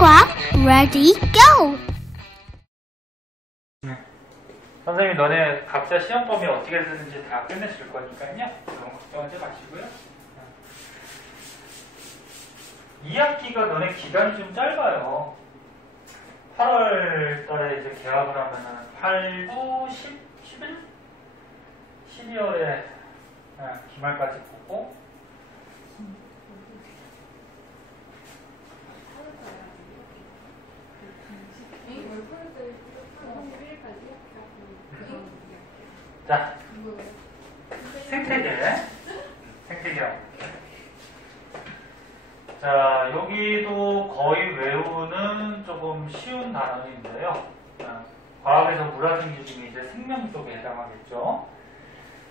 과학 Ready Go! 선생님이 너네 각자 시험 범위 어떻게 쓰는지 다 끝내줄 거니까요. 너무 걱정하지 마시고요. 2학기가 너네 기간이 좀 짧아요. 8월 달에 이제 개학을 하면은 8, 9, 10, 11? 12월에 기말까지 보고 자, 생태계라고. 자, 여기도 거의 외우는 조금 쉬운 단어인데요. 과학에서 물화생지 중에 이제 생명 쪽에 해당하겠죠.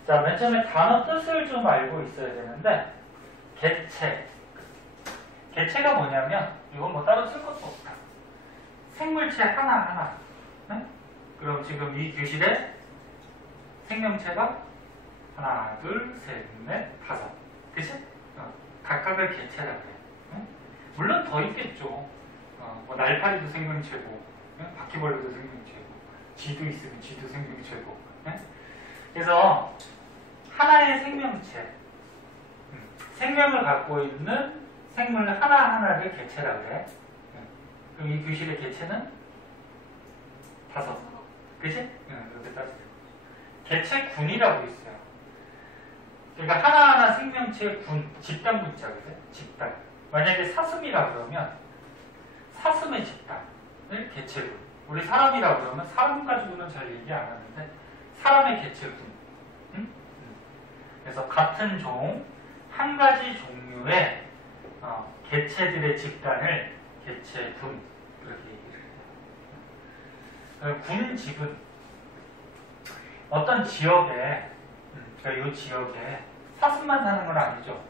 자, 맨 처음에 단어 뜻을 좀 알고 있어야 되는데, 개체. 개체가 뭐냐면, 이건 뭐 따로 쓸 것도 없다. 생물체 하나하나. 네? 그럼 지금 이 교실에 생명체가 하나, 둘, 셋, 넷, 다섯. 그치? 각각을 개체라고 해요. 물론 더 있겠죠. 뭐 날파리도 생명체고, 바퀴벌레도 생명체고, 쥐도 있으면 쥐도 생명체고. 그래서 하나의 생명체, 생명을 갖고 있는 생물 하나하나를 개체라고 해. 그럼 이 교실의 개체는 다섯. 그치? 이렇게 따지죠. 개체군이라고 있어요. 그러니까 하나하나 생명체의 군, 집단 문자거든. 집단. 만약에 사슴이라 그러면 사슴의 집단을 개체군. 우리 사람이라 그러면 사람 가지고는 잘 얘기 안 하는데 사람의 개체군. 그래서 같은 종, 한 가지 종류의 개체들의 집단을 개체군 그렇게 얘기를 해요. 군집은 어떤 지역에, 그러니까 이 지역에 사슴만 사는 건 아니죠.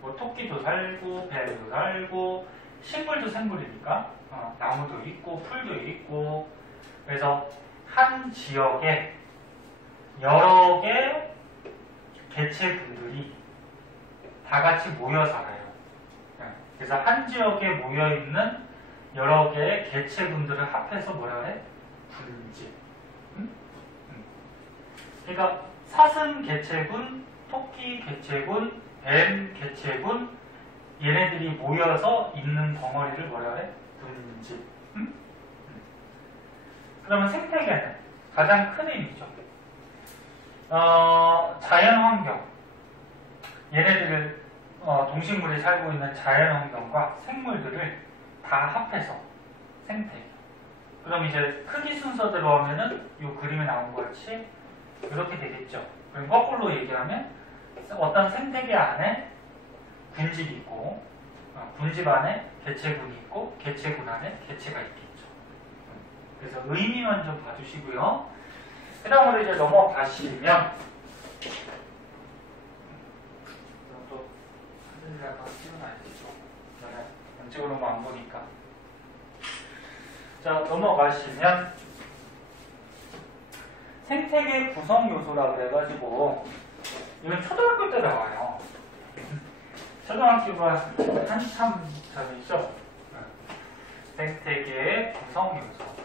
뭐 토끼도 살고, 배도 살고, 식물도 생물이니까 나무도 있고, 풀도 있고. 그래서 한 지역에 여러 개 개체군들이 다 같이 모여 살아요. 그래서 한 지역에 모여 있는 여러 개의 개체군들을 합해서 뭐라 해? 군집. 그러니까 사슴 개체군, 토끼 개체군, 뱀 개체군, 얘네들이 모여서 있는 덩어리를 뭐라 해? 군집. 그러면 생태계는 가장 큰 의미죠. 자연환경. 얘네들을 동식물이 살고 있는 자연환경과 생물들을 다 합해서 생태계. 그럼 이제 크기 순서대로 하면은 이 그림에 나온 것 같이 이렇게 되겠죠. 그럼 거꾸로 얘기하면 어떤 생태계 안에 군집이 있고, 군집 안에 개체군이 있고, 개체군 안에 개체가 있겠죠. 그래서 의미만 좀 봐주시고요. 그 다음으로 이제 넘어가시면 또 사진이라도 찍어놔야겠죠. 찍어놓으면 안 보니까. 자, 넘어가시면 생태계 구성 요소라 그래가지고 이건 초등학교 때 나와요. 초등학교가 한참 전이죠. 생태계의 구성 요소.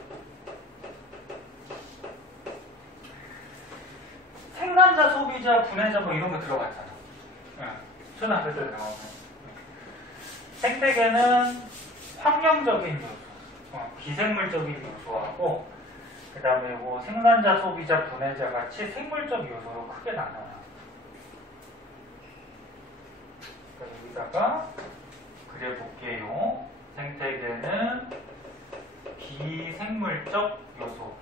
생산자, 소비자, 분해자 뭐 이런 거 들어갔잖아. 초등학교 때 나오면. 생태계는 환경적인 요소, 비생물적인 요소하고 그 다음에 뭐 생산자, 소비자, 분해자 같이 생물적 요소로 크게 나눠요. 여기다가 그려볼게요. 생태계는 비생물적 요소.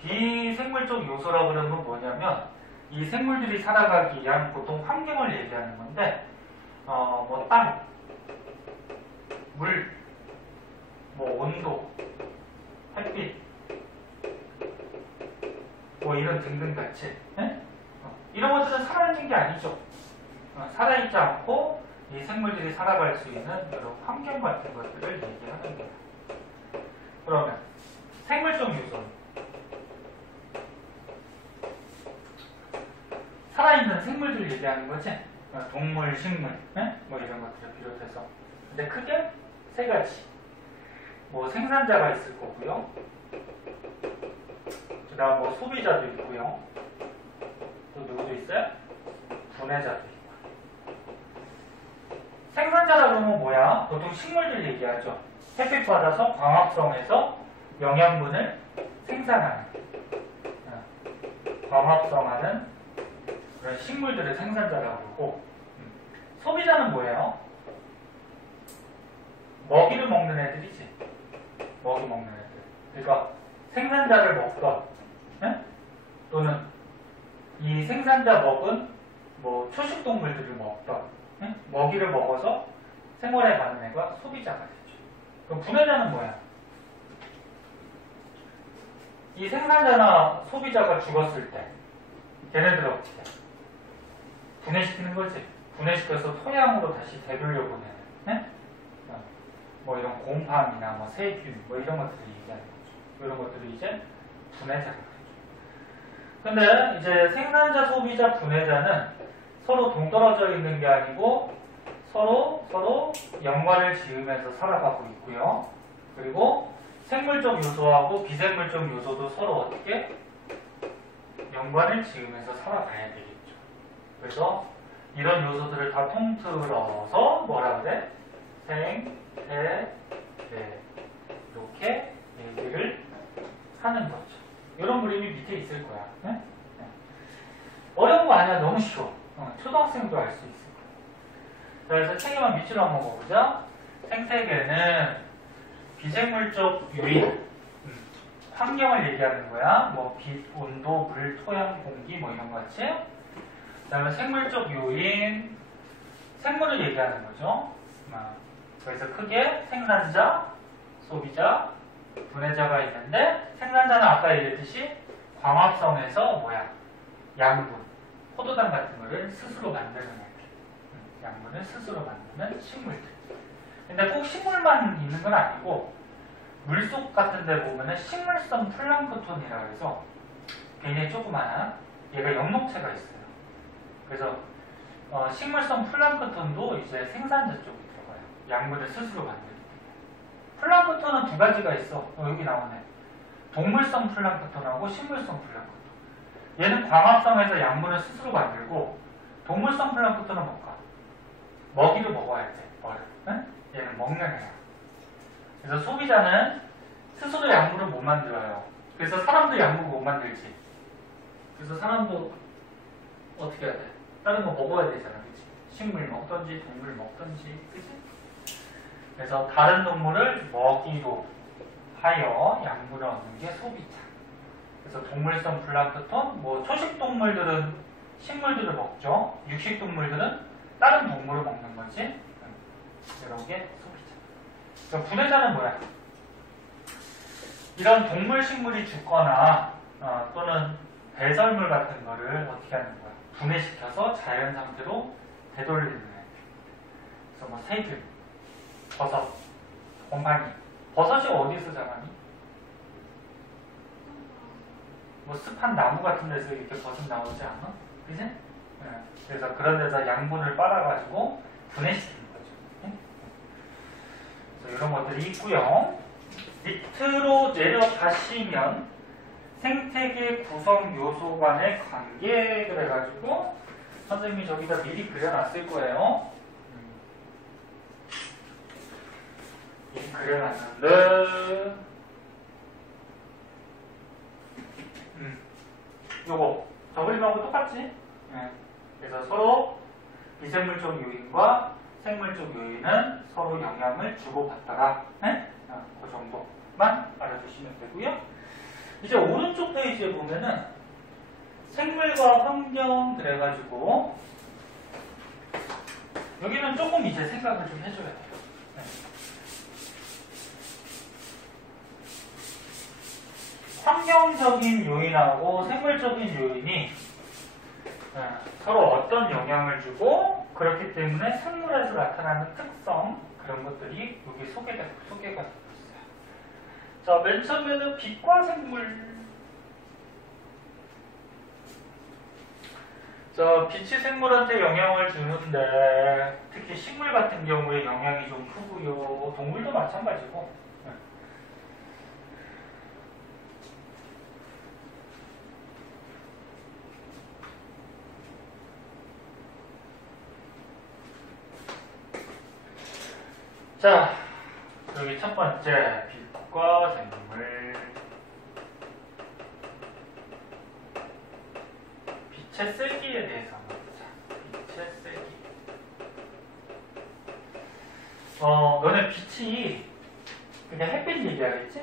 비생물적 요소라고 그러면 뭐냐면 이 생물들이 살아가기 위한 보통 환경을 얘기하는 건데 뭐 땅, 물, 뭐 온도, 햇빛 뭐 이런 등등 같이 이런 것들은 살아있는 게 아니죠. 살아있지 않고 이 생물들이 살아갈 수 있는 여러 환경 같은 것들을 얘기하는 거예요. 그러면 생물적 요소는 살아있는 생물들을 얘기하는 거지. 동물, 식물, 뭐 이런 것들을 비롯해서. 근데 크게 세 가지. 뭐 생산자가 있을 거고요. 그 다음 뭐 소비자도 있고요. 또 누구도 있어요? 분해자도 있고. 생산자라 그러면 뭐야? 보통 식물들 얘기하죠. 햇빛 받아서 광합성해서 영양분을 생산하는, 광합성하는 그런 식물들을 생산자라고 그러고, 소비자는 뭐예요? 먹이를 먹는 애들이지. 먹이 먹는 애들. 그러니까 생산자를 먹던, 또는 이 생산자 먹은 뭐 초식동물들을 먹던, 먹이를 먹어서 생활에 가는 애가 소비자가 되죠. 그럼 분해자는 뭐야? 이 생산자나 소비자가 죽었을 때 걔네들을 어떻게 해? 분해시키는 거지. 분해시켜서 토양으로 다시 되돌려보내는, 뭐 이런 곰팡이나 뭐 세균 뭐 이런 것들을 얘기하는 거죠. 이런 것들이 이제 분해자가 되죠. 근데 이제 생산자, 소비자, 분해자는 서로 동떨어져 있는 게 아니고 서로 연관을 지으면서 살아가고 있고요. 그리고 생물적 요소하고 비생물적 요소도 서로 어떻게 연관을 지으면서 살아가야 되겠죠. 그래서 이런 요소들을 다 통틀어서 뭐라 그래? 생, 태, 배 이렇게 얘기를 하는 거죠. 이런 그림이 밑에 있을 거야. 네? 어려운 거 아니야. 너무 쉬워. 초등학생도 알 수 있을 거야. 그래서 책에만 밑으로 한번 보자. 생태계는 비생물적 유인, 환경을 얘기하는 거야. 뭐 빛, 온도, 물, 토양, 공기 뭐 이런 거 같이. 그 다음에 생물적 요인, 생물을 얘기하는 거죠. 그래서 크게 생산자, 소비자, 분해자가 있는데 생산자는 아까 얘기했듯이 광합성에서 뭐야? 양분, 포도당 같은 거를 스스로 만드는 애들. 양분을 스스로 만드는 식물들. 근데 꼭 식물만 있는 건 아니고 물속 같은 데 보면은 식물성 플랑크톤이라 해서 굉장히 조그마한 얘가 영록체가 있어요. 그래서 식물성 플랑크톤도 이제 생산자 쪽에 들어가요. 양분을 스스로 만들기. 플랑크톤은 두 가지가 있어. 여기 나오네. 동물성 플랑크톤하고 식물성 플랑크톤. 얘는 광합성에서 양분을 스스로 만들고, 동물성 플랑크톤은 뭘까? 먹이를 먹어야 돼. 뭐를? 응? 얘는 먹는 애야. 그래서 소비자는 스스로 양분을 못 만들어요. 그래서 사람도 양분 못 만들지. 그래서 사람도 어떻게 해야 돼? 다른 거 먹어야 되잖아. 그치? 식물 먹던지 동물 먹던지. 그치? 그래서 다른 동물을 먹이로 하여 양분을 얻는 게 소비자. 그래서 동물성 플랑크톤, 뭐 초식 동물들은 식물들을 먹죠. 육식 동물들은 다른 동물을 먹는 거지. 이런 게 소비자. 그럼 분해자는 뭐야? 이런 동물, 식물이 죽거나 또는 배설물 같은 거를 어떻게 하는 거야? 분해시켜서 자연 상태로 되돌리는 거야. 그래서 뭐 세균, 버섯, 곰팡이. 버섯이 어디서 자라니? 뭐 습한 나무 같은 데서 이렇게 버섯 나오지 않아? 그지? 네. 그래서 그런 데서 양분을 빨아가지고 분해시키는 거죠. 네? 그래서 이런 것들이 있고요. 밑으로 내려가시면 생태계 구성 요소 간의 관계 그래가지고 선생님이 저기다 미리 그려놨을 거예요. 미리 그려놨는데 요거 저 그림하고 똑같지? 네. 그래서 서로 비생물적 요인과 생물적 요인은 서로 영향을 주고받더라. 네? 그 정도만 알아두시면 되고요. 이제 오른쪽 페이지에 보면은 생물과 환경 그래가지고 여기는 조금 이제 생각을 좀 해줘야 돼요. 네. 환경적인 요인하고 생물적인 요인이 서로 어떤 영향을 주고 그렇기 때문에 생물에서 나타나는 특성 그런 것들이 여기 소개가 되고 있어요. 자, 맨 처음에는 빛과 생물. 자, 빛이 생물한테 영향을 주는데 특히 식물 같은 경우에 영향이 좀 크고요. 동물도 마찬가지고 자, 여기 첫 번째 빛과 생물. 빛의 세기에 대해서 한번 보자. 빛의 세기. 너네 빛이 그냥 햇빛 얘기하겠지?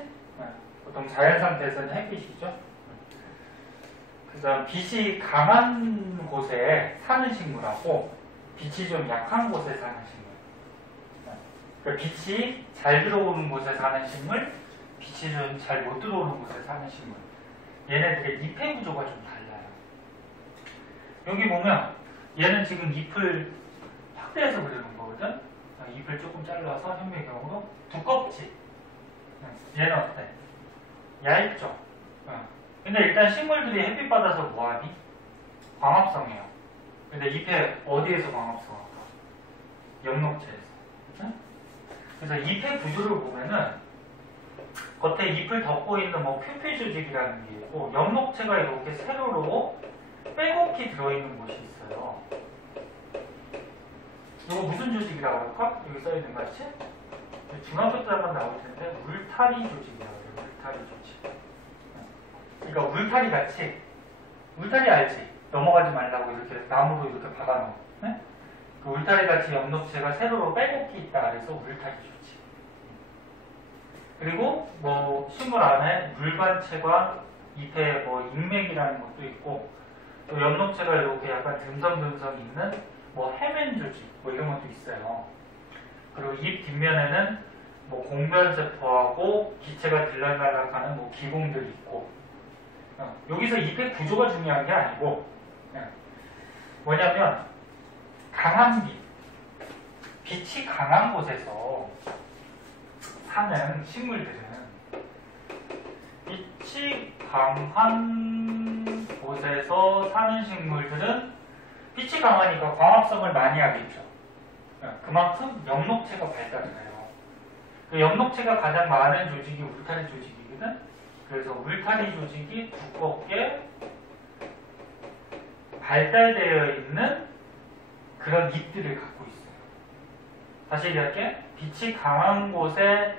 보통 자연 상태에서는 햇빛이죠. 그래서 빛이 강한 곳에 사는 식물하고 빛이 좀 약한 곳에 사는 식물. 그러니까 빛이 잘 들어오는 곳에 사는 식물, 빛이 좀 잘 못 들어오는 곳에 사는 식물. 얘네들의 잎의 구조가 좀 달라요. 여기 보면 얘는 지금 잎을 확대해서 그리는 거거든. 잎을 조금 잘라서 현미경으로 두껍지. 얘는 어때? 얇죠. 근데 일단 식물들이 햇빛 받아서 뭐하니? 광합성해요. 근데 잎에 어디에서 광합성할까? 엽록체에서. 그래서 잎의 구조를 보면은 겉에 잎을 덮고 있는 뭐 표피 조직이라는 게 있고 엽록체가 이렇게 세로로 빼곡히 들어있는 곳이 있어요. 이거 무슨 조직이라고 할까? 여기 써있는 거 같이? 중학교 때 한번 나올 텐데 울타리 조직이라고 해요. 울타리 조직. 그러니까 울타리 같이, 울타리 알지? 넘어가지 말라고 이렇게 나무로 이렇게 박아놓은. 네? 그 울타리 같이 엽록체가 세로로 빼곡히 있다 그래서 울타리 조직. 그리고 뭐 식물 안에 물관체가 잎에 뭐 인맥이라는 것도 있고 또 엽록체가 이렇게 약간 듬성듬성 있는 뭐 해면 조직 뭐 이런 것도 있어요. 그리고 잎 뒷면에는 뭐 공변세포하고 기체가 들락날락하는 뭐 기공들이 있고 여기서 잎의 구조가 중요한 게 아니고 뭐냐면 강한 빛, 빛이 강한 곳에서 사는 식물들은 빛이 강한 곳에서 사는 식물들은 빛이 강하니까 광합성을 많이 하겠죠. 그만큼 엽록체가 발달해요. 그 엽록체가 가장 많은 조직이 울타리 조직이거든. 그래서 울타리 조직이 두껍게 발달되어 있는 그런 잎들을 갖고 있어요. 다시 얘기할게. 빛이 강한 곳에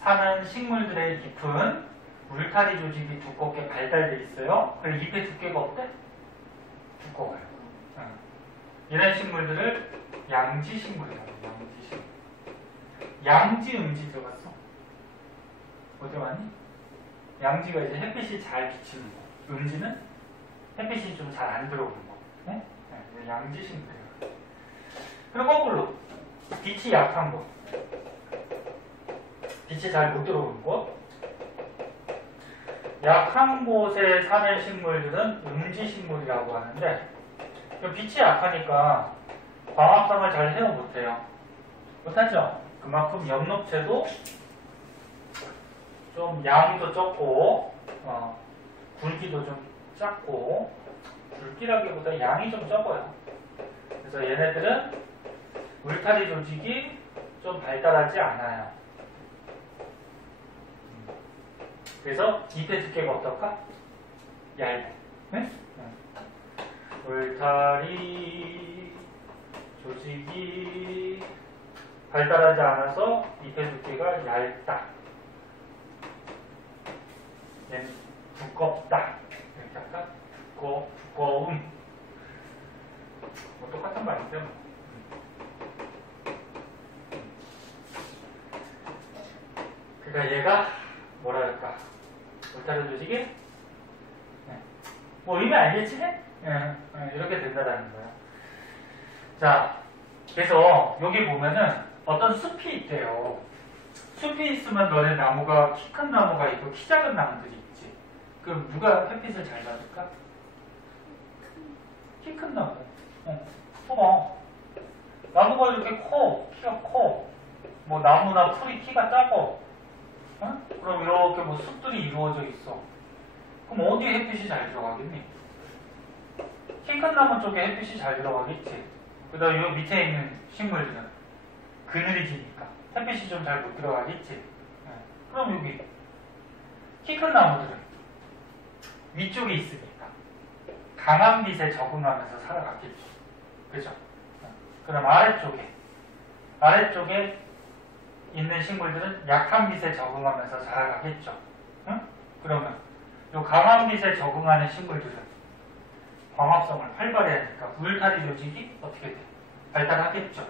사는 식물들의 잎은 울타리 조직이 두껍게 발달되어 있어요. 그리고 잎의 두께가 어때? 두꺼워요. 이런 식물들을 양지식물이라고 해요. 양지식물. 양지, 음지 들어봤어? 어디 왔니? 양지가 이제 햇빛이 잘 비치는 거. 음지는 햇빛이 좀 잘 안 들어오는 거. 네? 양지식물이에요. 그리고 거꾸로 빛이 약한 곳. 빛이 잘 못 들어오는 곳. 약한 곳에 사는 식물들은 음지식물이라고 하는데 빛이 약하니까 광합성을 잘 헤어 못해요. 못하죠? 그만큼 엽록체도 좀 양도 적고 굵기도 좀 작고 굵기라기보다 양이 좀 적어요. 그래서 얘네들은 울타리 조직이 좀 발달하지 않아요. 그래서 잎의 두께가 어떨까? 얇아. 네? 울타리 조직이 발달하지 않아서 잎의 두께가 얇다. 얘는 두껍다. 이렇게 할까? 두꺼움. 뭐 똑같은 말인데 뭐. 그러니까 얘가 뭐라 할까? 울타리 조직이? 네. 뭐 의미 알겠지? 이렇게 된다는 거예요. 자, 그래서 여기 보면은 어떤 숲이 있대요. 숲이 있으면 너네 나무가 키 큰 나무가 있고 키 작은 나무들이 있지. 그럼 누가 햇빛을 잘 받을까? 키 큰 나무. 봐봐. 나무가 이렇게 커. 키가 커. 뭐 나무나 풀이 키가 작어. 그럼 이렇게 뭐 숲들이 이루어져 있어. 그럼 어디에 햇빛이 잘 들어가겠니? 키 큰 나무 쪽에 햇빛이 잘 들어가겠지. 그 다음에 요 밑에 있는 식물들은 그늘이 지니까 햇빛이 좀 잘 못 들어가겠지. 그럼 여기 키 큰 나무들은 위쪽에 있으니까 강한 빛에 적응하면서 살아갔겠죠. 그죠? 그럼 아래쪽에 있는 식물들은 약한 빛에 적응하면서 자라가겠죠. 응? 그러면 요 강한 빛에 적응하는 식물들은 광합성을 활발히 하니까 울타리 조직이 어떻게 돼? 발달하겠죠.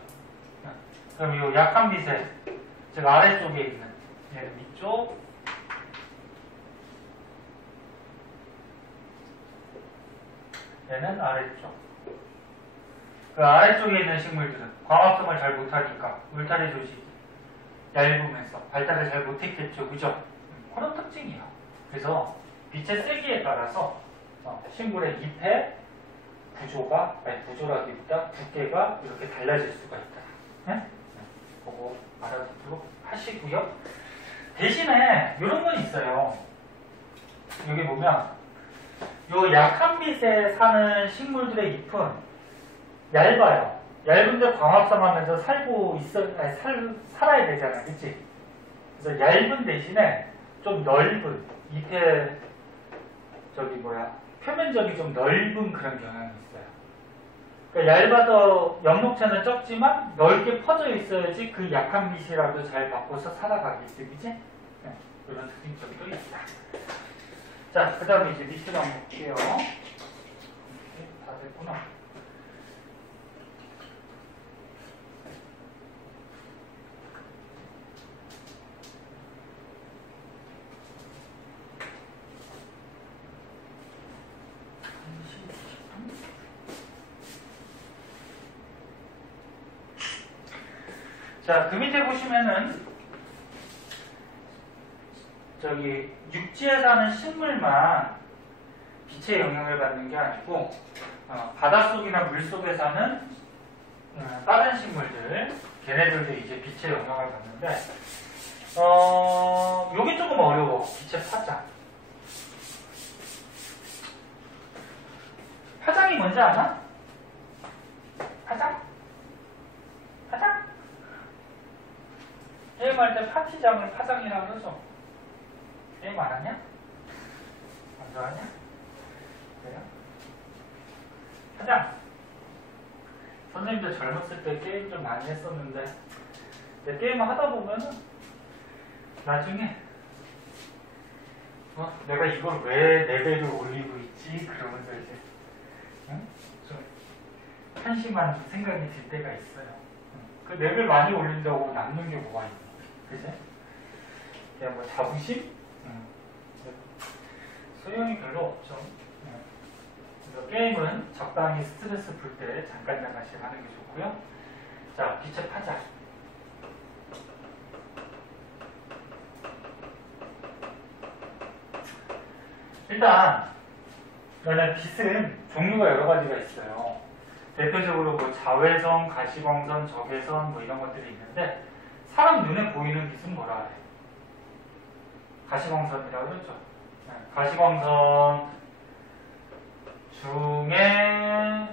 응? 그럼 요 약한 빛에, 즉 아래쪽에 있는 얘는 이쪽, 얘는 아래쪽. 그 아래쪽에 있는 식물들은 광합성을 잘 못하니까 울타리 조직이 얇으면서 발달을 잘 못했겠죠. 그죠? 그런 특징이에요. 그래서 빛의 세기에 따라서 식물의 잎의 구조가, 아니 구조라기보다 두께가 이렇게 달라질 수가 있다. 네? 그거 알아두도록 하시고요. 대신에 이런 건 있어요. 여기 보면 요 약한 빛에 사는 식물들의 잎은 얇아요. 얇은데 광합성하면서 살아야 되잖아, 그치? 그래서 얇은 대신에 좀 넓은 잎의 표면적이 좀 넓은 그런 경향이 있어요. 그러니까 얇아서 엽록체는 적지만 넓게 퍼져 있어야지 그 약한 빛이라도 잘 받고서 살아가겠지, 그치? 네, 이런 특징점이 또 있다. 자, 그 다음에 이제 밑으로 한번 볼게요. 다 됐구나. 자, 그 밑에 보시면은 육지에 사는 식물만 빛의 영향을 받는 게 아니고 바닷속이나 물속에 사는 다른 식물들, 걔네들도 이제 빛의 영향을 받는데 요게 조금 어려워. 빛의 파장. 파장이 뭔지 아나? 파장? 파장? 게임할 때 파티장을 파장이라고 그러죠. 게임 안 하냐? 안 좋아하냐? 그래요? 파장. 선생님도 젊었을 때 게임 좀 많이 했었는데 게임을 하다 보면은 나중에 내가 이걸 왜 레벨을 올리고 있지? 그러면서 이제 좀 한심한 생각이 들 때가 있어요. 그 레벨 많이 올린다고 남는 게 뭐가 있는 거지? 그지? 그냥 뭐 자부심? 소용이 별로 없죠. 그래서 게임은 적당히 스트레스 풀 때 잠깐씩 하는 게 좋고요. 자, 빛의 파장. 일단 빛은 종류가 여러 가지가 있어요. 대표적으로 뭐 자외선, 가시광선, 적외선 뭐 이런 것들이 있는데 사람 눈에 보이는 빛은 뭐라 그래? 가시광선이라고 그러죠. 가시광선 중에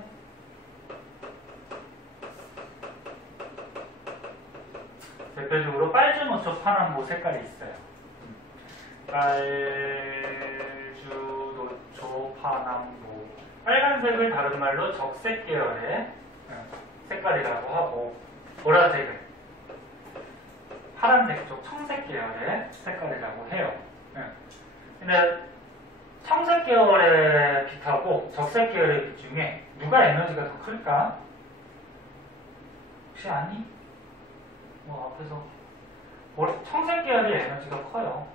대표적으로 빨주노초 파남보 색깔이 있어요. 빨주노초 파남보, 빨간색을 다른 말로 적색 계열의 색깔이라고 하고, 보라색은 파란색 쪽 청색 계열의 색깔이라고 해요. 근데 청색 계열의 빛하고 적색 계열의 빛 중에 누가 에너지가 더 클까? 혹시 아니? 뭐 앞에서 청색 계열의 에너지가 커요.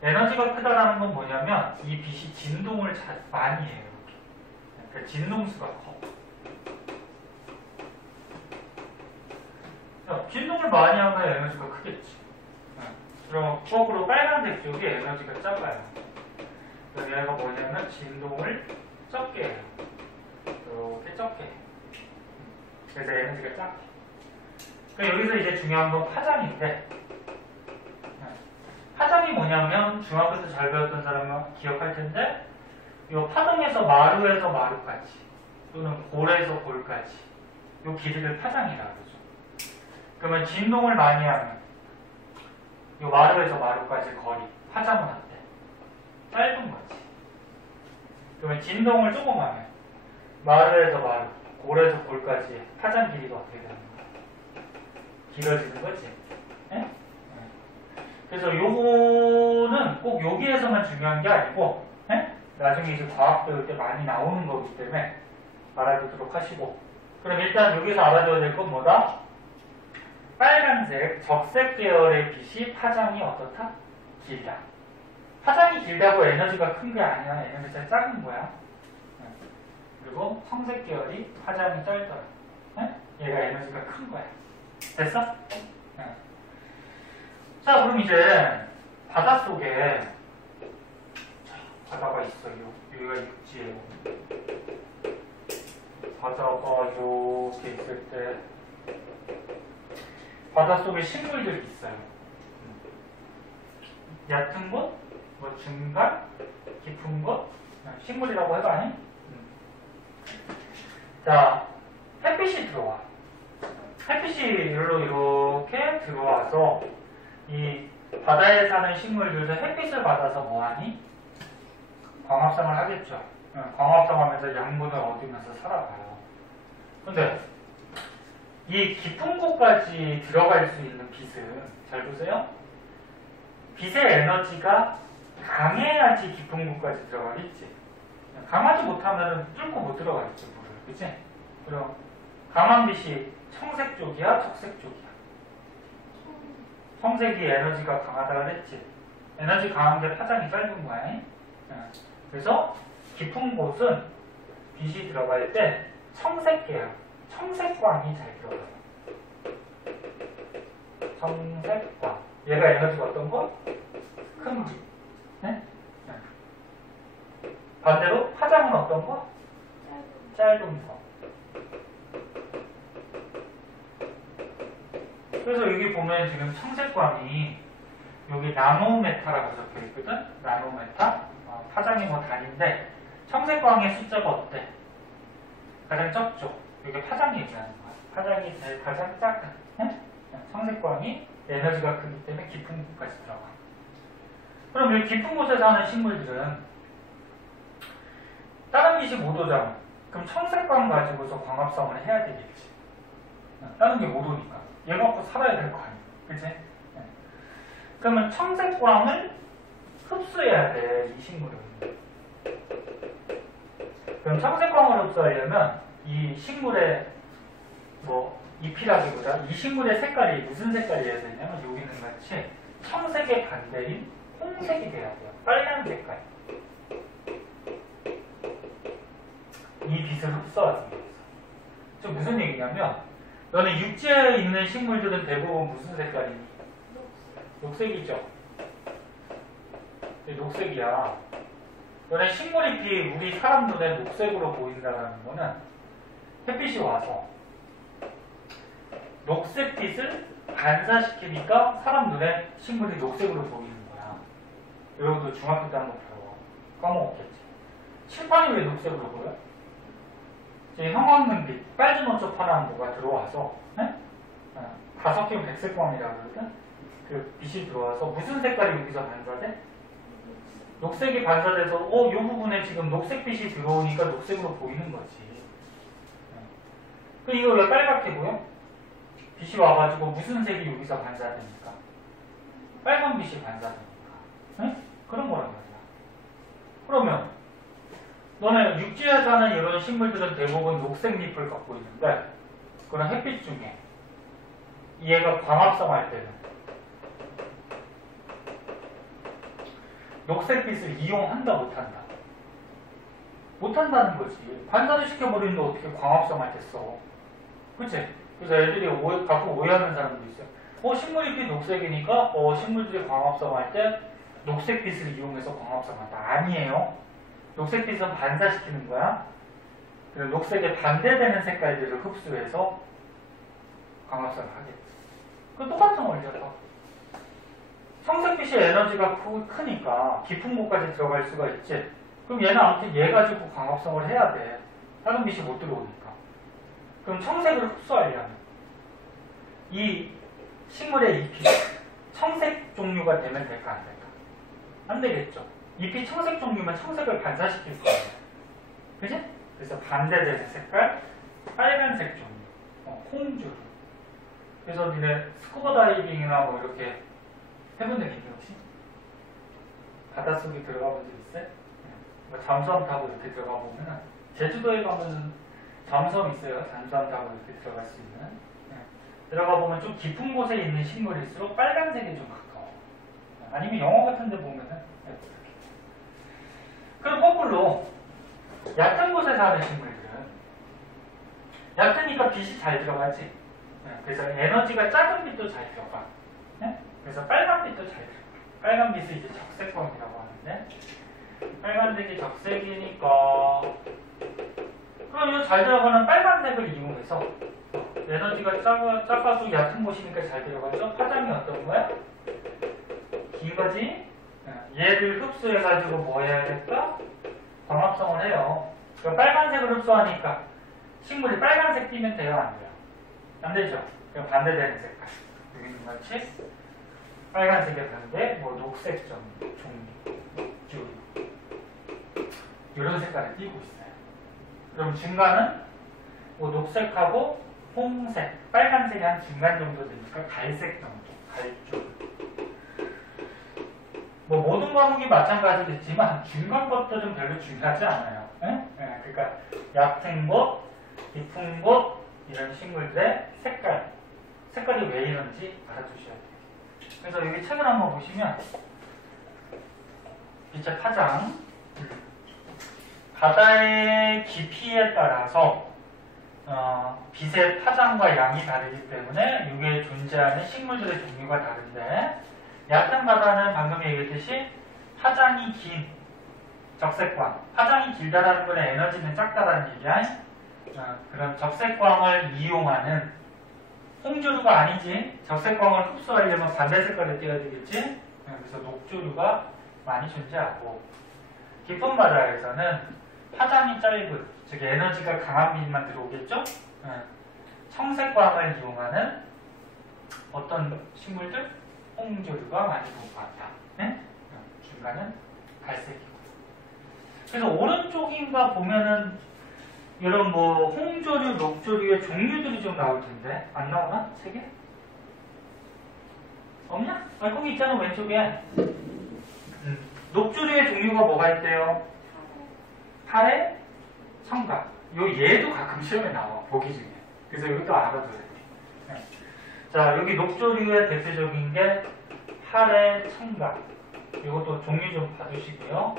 에너지가 크다라는 건 뭐냐면 이 빛이 진동을 많이 해요. 이렇게. 그러니까 진동수가 커. 진동을 많이 하면 에너지가 크겠지. 그럼 거꾸로 빨간색 쪽이 에너지가 작아요. 그래서 얘가 뭐냐면 진동을 적게 해요. 이렇게 적게 해요. 그래서 에너지가 작게. 그러니까 여기서 이제 중요한 건 파장인데, 파장이 뭐냐면 중학교 때 잘 배웠던 사람은 기억할 텐데, 이 파동에서 마루에서 마루까지 또는 골에서 골까지 이 길이를 파장이라고 그러죠. 그러면 진동을 많이 하면 이 마루에서 마루까지 거리, 파장은 어때? 짧은 거지. 그러면 진동을 조금 하면 마루에서 마루, 골에서 골까지 파장 길이가 어떻게 되는 거야? 길어지는 거지. 예? 그래서 요거는 꼭 여기에서만 중요한 게 아니고, 예? 나중에 이제 과학 배울 때 많이 나오는 거기 때문에 알아두도록 하시고. 그럼 일단 여기서 알아둬야 될 건 뭐다? 빨간색 적색 계열의 빛이 파장이 어떻다? 길다. 파장이 길다고 에너지가 큰 게 아니야. 에너지가 작은 거야. 그리고 청색 계열이 파장이 짧더라. 얘가 에너지가 큰 거야. 됐어? 자, 그럼 이제 바닷속에 바다가 있어요. 여기가 육지예요. 바다가 이렇게 있을 때 바닷속에 식물들이 있어요. 얕은 곳, 뭐 중간, 깊은 곳, 식물이라고 해도 아니? 자, 햇빛이 들어와. 햇빛이 여기로 이렇게 들어와서 이 바다에 사는 식물들도 햇빛을 받아서 뭐하니? 광합성을 하겠죠. 광합성하면서 양분을 얻으면서 살아가요. 근데 이 깊은 곳까지 들어갈 수 있는 빛은, 잘 보세요. 빛의 에너지가 강해야지 깊은 곳까지 들어가겠지. 강하지 못하면 뚫고 못 들어가겠지, 물을. 그치? 그럼 강한 빛이 청색 쪽이야, 적색 쪽이야? 청색이 에너지가 강하다 그랬지. 에너지 강한 게 파장이 짧은 거야. 그래서 깊은 곳은 빛이 들어갈 때 청색 계열, 청색광이 잘 들어가요. 청색광. 얘가 에너지가 어떤 거? 큰 빛. 네? 반대로 파장은 어떤 거? 짧은 거. 그래서 여기 보면 지금 청색광이 여기 나노메타라고 적혀 있거든? 나노메타. 파장이 뭐 단인데 청색광의 숫자가 어때? 가장 적죠. 이게 파장이 얘기하는 거야. 파장이 제일 가장 작은. 네? 청색광이 에너지가 크기 때문에 깊은 곳까지 들어가. 그럼 이 깊은 곳에 사는 식물들은 다른 빛이 못 오잖아. 그럼 청색광 가지고서 광합성을 해야 되겠지. 다른 게 못 오니까. 얘 갖고 살아야 될 거 아니야. 그치? 그러면 청색광을 흡수해야 돼, 이 식물은. 그럼 청색광을 흡수하려면 이 식물의 뭐 잎이라기보다 이 식물의 색깔이 무슨 색깔이어야 되냐면 여기 있는 같이 청색의 반대인 홍색이 돼야 돼요. 빨간 색깔. 이 빛을 흡수하기 위해서. 저 무슨 얘기냐면 너네 육지에 있는 식물들은 대부분 무슨 색깔이니? 녹색이죠. 녹색이야. 너네 식물 잎이 우리 사람 눈에 녹색으로 보인다는 거는 햇빛이 와서 녹색빛을 반사시키니까 사람 눈에 식물이 녹색으로 보이는 거야. 여러분도 중학교 때 한번 배워. 까먹었겠지. 칠판이 왜 녹색으로 보여? 형광등빛, 빨간 원초 파란 뭐가 들어와서 다 섞이면 백색광이라고 그러거든? 그 빛이 들어와서 무슨 색깔이 여기서 반사돼? 녹색이 반사돼서 이 부분에 지금 녹색빛이 들어오니까 녹색으로 보이는 거지. 이거 왜 빨갛게 보여? 빛이 와가지고 무슨 색이 여기서 반사되니까? 빨간 빛이 반사되니까. 그런 거란 말이야. 그러면 너네 육지에 사는 이런 식물들은 대부분 녹색 잎을 갖고 있는데 그런 햇빛 중에 얘가 광합성할 때는 녹색빛을 이용한다 못한다? 못한다는 거지. 반사를 시켜버리는데 어떻게 광합성할 때 써? 그치? 그래서 애들이 가끔 오해하는 사람도 있어요. 식물잎이 녹색이니까 식물들이 광합성할 때 녹색빛을 이용해서 광합성한다. 아니에요. 녹색빛은 반사시키는 거야. 그래서 녹색에 반대되는 색깔들을 흡수해서 광합성을 하겠지. 그 똑같은 원리야. 청색빛이 에너지가 크니까 깊은 곳까지 들어갈 수가 있지. 그럼 얘는 아무튼 얘 가지고 광합성을 해야 돼. 다른 빛이 못 들어오니까. 그럼 청색을 흡수하려면 이 식물의 잎이 청색 종류가 되면 될까 안 될까? 안 되겠죠. 잎이 청색 종류면 청색을 반사시킬 거예요. 그지? 그래서 반대되는 색깔 빨간색 종류. 홍주. 그래서 니네 스쿠버 다이빙이나 뭐 이렇게 해본 적 있니 혹시? 바닷속에 들어가 본 적 있어요? 뭐 잠수함 타고 이렇게 들어가 보면은 제주도에 가면 잠수함 있어요. 잠수함 타고 이렇게 들어갈 수 있는. 들어가 보면 좀 깊은 곳에 있는 식물일수록 빨간색이 좀 가까워. 아니면 영어 같은 데 보면은 이렇게. 그럼 거꾸로 얕은 곳에 사는 식물들은 얕으니까 빛이 잘 들어가지. 그래서 에너지가 작은 빛도 잘 들어가. 그래서 빨간 빛도 잘 들어가. 빨간 빛을 이제 적색광이라고 하는데 빨간색이 적색이니까 그럼 이 잘 들어가는 빨간색을 이용해서 에너지가 작아서 얕은 곳이니까 잘 들어가죠. 파장이 어떤 거야? 긴 거지? 얘를 흡수해가지고 뭐 해야 될까? 광합성을 해요. 그럼 빨간색을 흡수하니까 식물이 빨간색 띄면 돼요? 안 돼요? 안 되죠? 그럼 반대되는 색깔. 여기는 마치 빨간색의 반대, 뭐 녹색 종류, 이런 색깔을 띄고 있어요. 그럼 중간은 뭐 녹색하고 홍색, 빨간색이 한 중간 정도 되니까 갈색 정도, 갈쪽. 뭐 모든 과목이 마찬가지겠지만 중간 것들은 별로 중요하지 않아요. 그러니까 얕은 곳, 깊은 곳 이런 식물들의 색깔이 왜 이런지 알아두셔야 돼요. 그래서 여기 책을 한번 보시면 빛의 파장, 바다의 깊이에 따라서 빛의 파장과 양이 다르기 때문에 여기에 존재하는 식물들의 종류가 다른데 얕은 바다는 방금 얘기했듯이 파장이 긴 적색광, 파장이 길다라는 거는 에너지는 작다라는 얘기야. 그런 적색광을 이용하는 홍조류가 아니지. 적색광을 흡수하려면 반대 색깔을 띄어야 되겠지. 그래서 녹조류가 많이 존재하고 깊은 바다에서는 파장이 짧은, 즉 에너지가 강한 빛만 들어오겠죠. 청색광을 이용하는 어떤 식물들? 홍조류가 많이 동파한다. 중간은 갈색이고. 그래서 오른쪽인가 보면은 이런 뭐 홍조류, 녹조류의 종류들이 좀 나올 텐데 안 나오나? 책에? 없냐? 아, 거기 있잖아 왼쪽에. 녹조류의 종류가 뭐가 있대요? 카레, 청각. 얘도 가끔 시험에 나와 보기 중에. 그래서 이것도 알아둬야 돼. 자, 여기 녹조류의 대표적인 게 하래, 청각. 이것도 종류 좀 봐주시고요.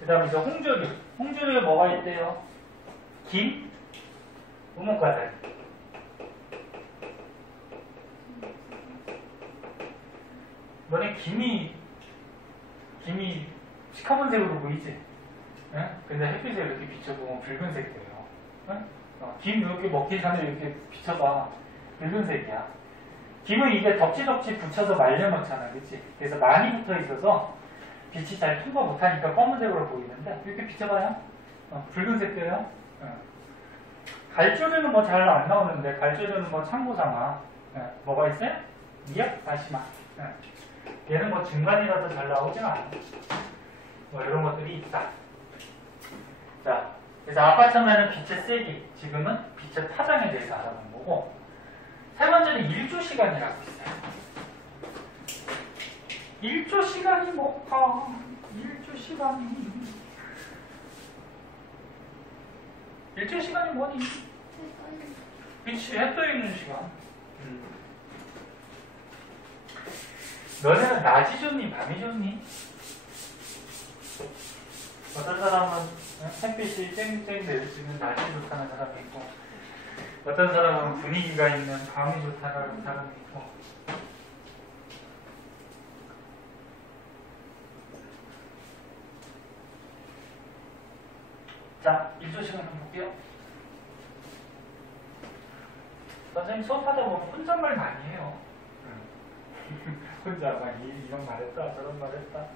그 다음에 이제 홍조류. 홍조류에 뭐가 있대요? 김, 우뭇가다리. 너네 김이 시커먼색으로 보이지? 근데 햇빛에 이렇게 비춰보면 붉은색 돼요. 김 이렇게 먹기 전에 이렇게 비춰봐. 붉은색이야. 김은 이게 덕지덕지 붙여서 말려놓잖아, 그치? 그래서 많이 붙어 있어서 빛이 잘 통과 못하니까 검은색으로 보이는데 이렇게 비춰봐요. 붉은색 돼요. 갈조류는 뭐 잘 안 나오는데 갈조류는 뭐 참고삼아. 뭐가 있어요? 미역, 다시마. 얘는 뭐 중간이라도 잘 나오진 않아. 뭐 이런 것들이 있다. 자, 그래서 아까 처음에는 빛의 세기, 지금은 빛의 파장에 대해서 알아본 거고, 세 번째는 일조시간이라고 있어요. 일조시간이 뭘까? 일조시간이 뭐니? 그치, 해 떠 있는 시간. 너네는 낮이 좋니? 밤이 좋니? 어떤 사람은 햇빛이 쨍쨍 내리쬐면 낮이 좋다는 사람이 있고, 어떤 사람은 분위기가 있는 밤이 좋다는 사람이 있고. 자, 1조 시간 한번 볼게요. 선생님 수업하다 보면 혼잣말 많이 해요. 혼자 막 이런 말 했다, 저런 말 했다.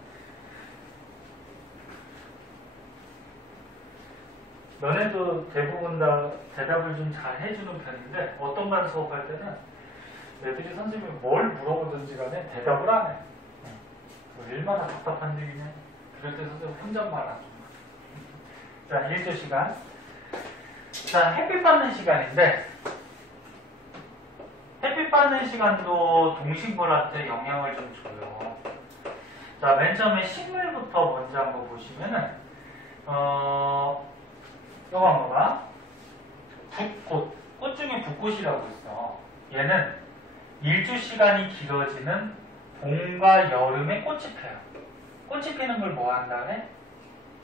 너네도 대부분 다 대답을 좀 잘 해주는 편인데 어떤 말 수업할 때는 애들이 선생님이 뭘 물어보든지 간에 대답을 안 해. 얼마나 답답한 일이냐. 그럴 때 선생님 혼잣말 하죠. 자, 1조 시간. 자, 햇빛 받는 시간인데 햇빛 받는 시간도 동식물한테 영향을 좀 줘요. 자, 맨 처음에 식물부터 먼저 한번 보시면은, 요거 한번 봐. 붓꽃. 꽃 중에 붓꽃이라고 있어. 얘는 일주 시간이 길어지는 봄과 여름에 꽃이 펴요. 꽃이 피는 걸 뭐 한다 그래?